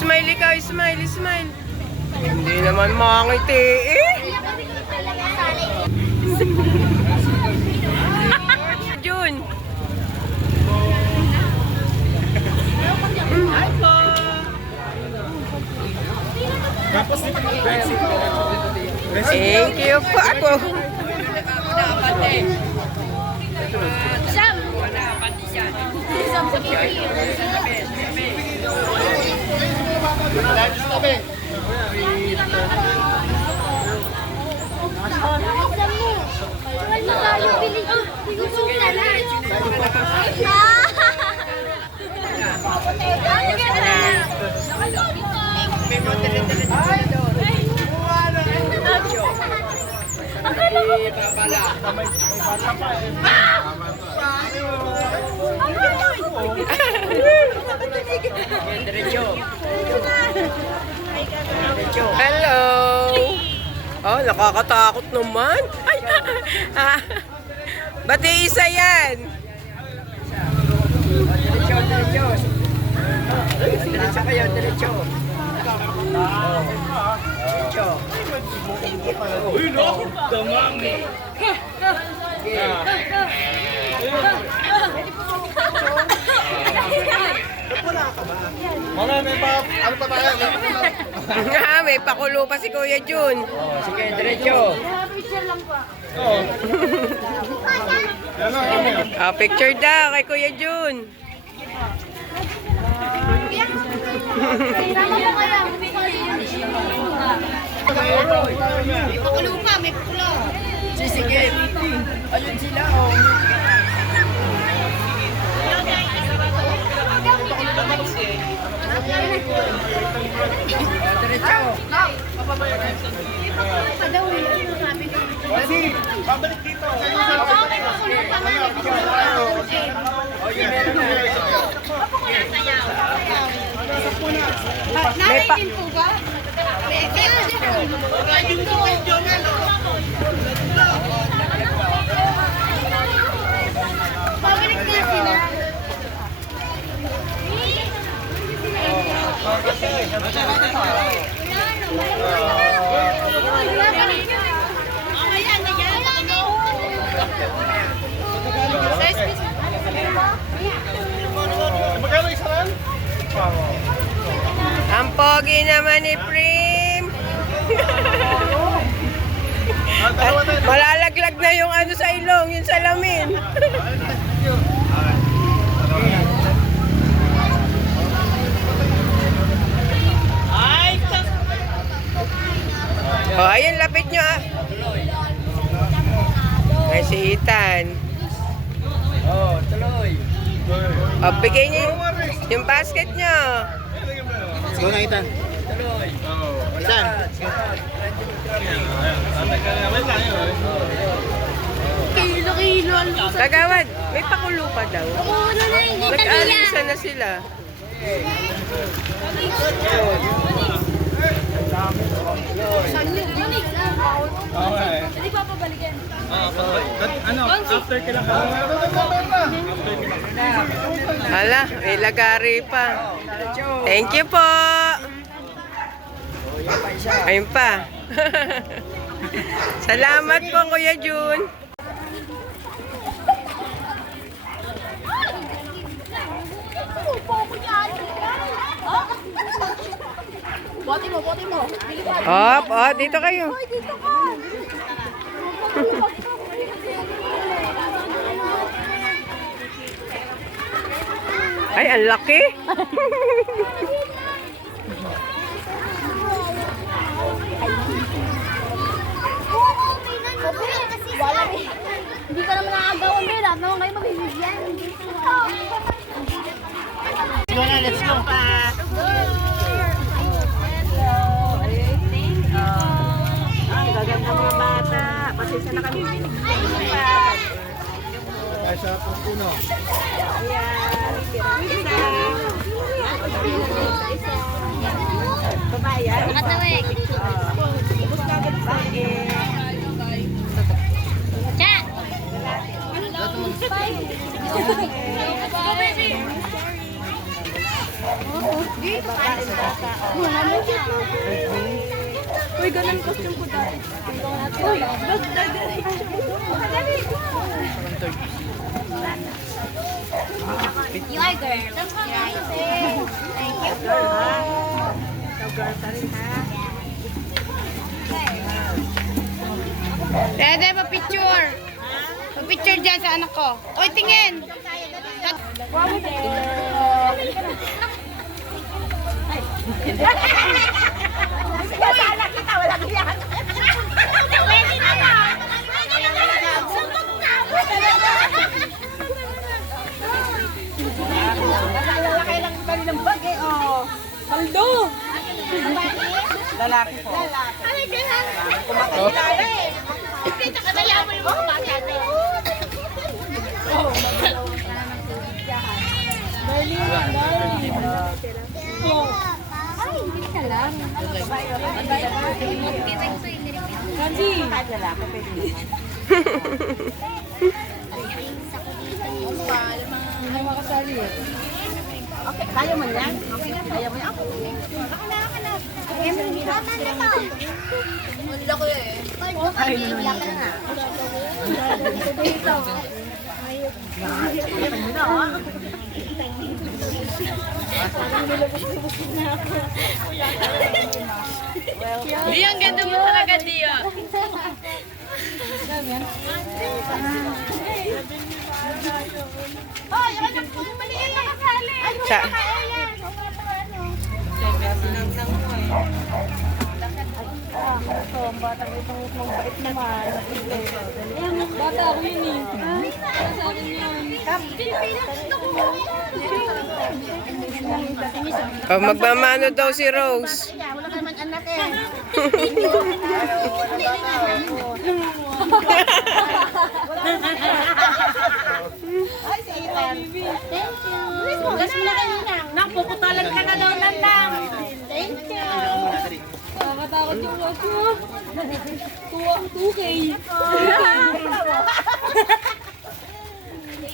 Smile ikaw, smile, smile. Hindi naman makangiti eh. Jun. Hi po. Thank you po ako. Sam! Sam sa Hello. Oh, nakakatakot naman. Ay, ba't isa yan? Diretso kayo, diretso. Diretso. Uy, no! Damami! Mama, may pa... Ano pa tayo? May pakulo pa si Kuya Jun. Sige, diretso. picture lang po. Oo. Yan lang, yan. Picture daw kay Kuya Jun. May pakulo pa, may pakulo. Sige. Ayun sila, oh. Diretso. Kasi, babalik dito. May pa... Pabalik na sila. Magkano isa lang? Ang pogi naman ni Prim. Malalaglag na yung ano sa ilong, yung salamin. Oh, ayun, lapit nyo ah. Ay, si Ethan. Oh, tuloy. Oh, bigay niyo yung basket nyo. Sige na, Itan. Tuloy. Itan. Kilo-kilo. Kagawad, may pakulo pa daw. Ano na hindi Nag-alisa na sila. Okay. Hindi pa pabalikan. Ano, after kailan ka? Hala, may lagari pa. Thank you po. Ayun pa. Salamat po, Kuya Jun. Bote mo, bote mo. Op, oh, dito kayo. Dito ka. Ay, ang laki. Wala eh. Hindi ka naman nakagawa din. Lahat naman kayo mabibigyan. Let's go na, let's go. Ang gaganda mga bata. Pasensya na kami. Ay, sa puno. Ayan. Isa. Uy, ganun costume ko dati. Uy, You are girl. Right. Thank you po. Dede, pa-picture. Pa-picture dyan sa anak ko. Uy, tingin. Sana kita, walang yan. Pwede na ba? Suntok na. Lalaki lang bali ng bag eh, oh. Paldo. Lalaki po. Ay, kaya. Kumakilala eh. Hindi, nakadala mo yung mga bata natin. Ay, hindi ka lang. Kanji. Lalaki, pwede. Hindi makasali eh. Okay, kaya mo yan? Okay, kaya mo yan? Ako. Wala ko eh. Ay, wala ka na. Dito. Di, ang ganda mo talaga, Dio. Oh, yung ano po, maliit na kasali. Ay, Sa bata ako yun eh. Sa akin yun. oh, magmamano daw si Rose. Wala naman anak eh. Ay, si Ethan. Thank you. Gas mo na kanina. Nakpuputalan ka na daw lang. Thank you. Nakatakot yung watch mo. 2K.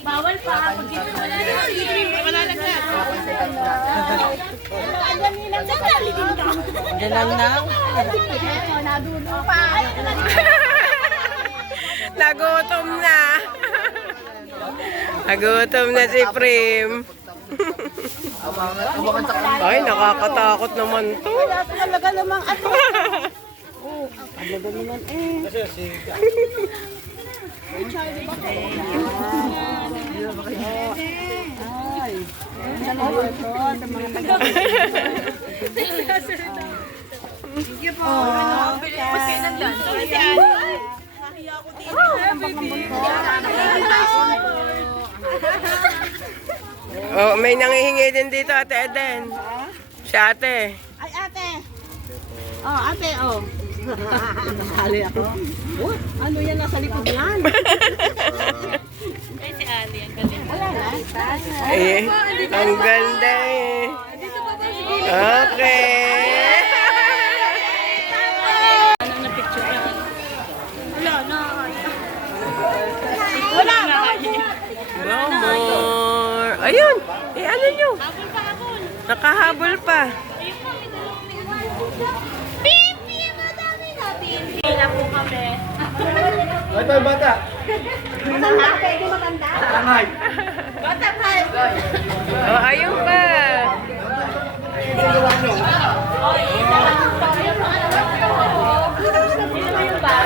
Bawal pa. Pag-gipin mo na lang. Wala lang na. Andan nilang sasali din ka. Andan lang na. Nadulo pa. Nagutom na. Nagutom na si Prim. Ay, nakakatakot naman to. Talaga namang ano. Talaga naman eh. Oh, may nangihingi din dito, Ate Eden. Si ate. Ay, ate. Oh, ate, oh. Nasali ako. What? Ano yan nasa likod yan? Ay, si Ali, ang galing. Wala na. Eh, ang ganda eh. Okay. Wala na. No more. Ayun. Eh, ano nyo? Nakahabol pa. Pipi, madami na pipi. Na po kami. Ito, bata. Matanda, pwede matanda. Tangay. Matangay. Oh, ayun pa.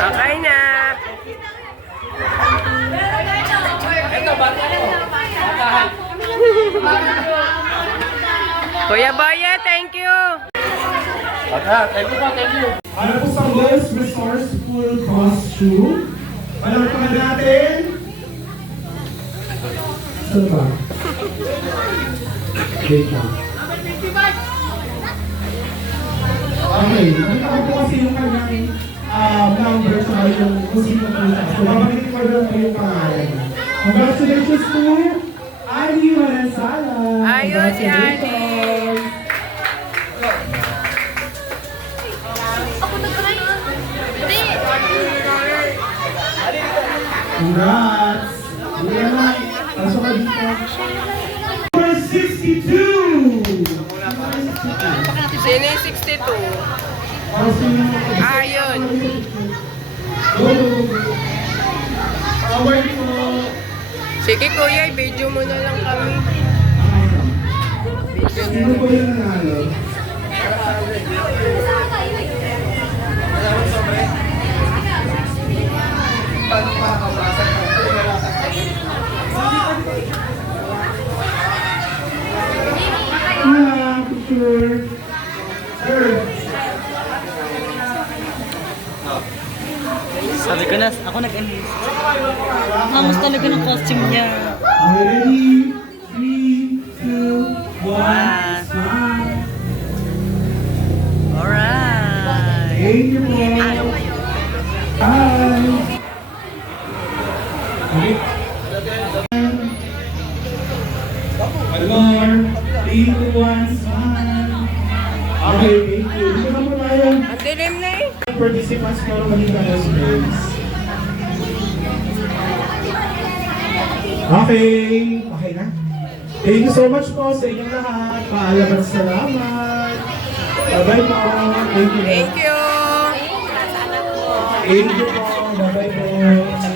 Okay na. Ito, bata. Kuya Baya, thank you. Bata, thank you. Ano po sa most resourceful costume? Ano pa natin? Saan ba? Wait lang. Okay, nakita ko po kasi yung kanyang number sa yung kung sino po siya. So, babalikin ko lang po yung pangalan niya. Congratulations to Ali Walansala! Ayun si Ali. Congrats! Hindi naman. Pasok ka dito. Number 62! Sino yung 62? Ah, yun. Award po. Sige kuya, video mo na lang kami. Sino po yung nanalo? Picture. Sir. Sabi ko na, ako nag-enlist. Hamos talaga ng costume niya. Okay, ready? 3, 2, 1, smile. Alright. Thank you po. Bye. Okay. More. 3, 2, 1, smile. Okay, thank you. Dito na po tayo. Ang dilim na eh. Participants para maging space. Okay. Okay na. Thank you so much po sa inyong lahat. Paalam at salamat. Bye-bye po. Thank you. Thank you. Thank you po. Bye-bye po.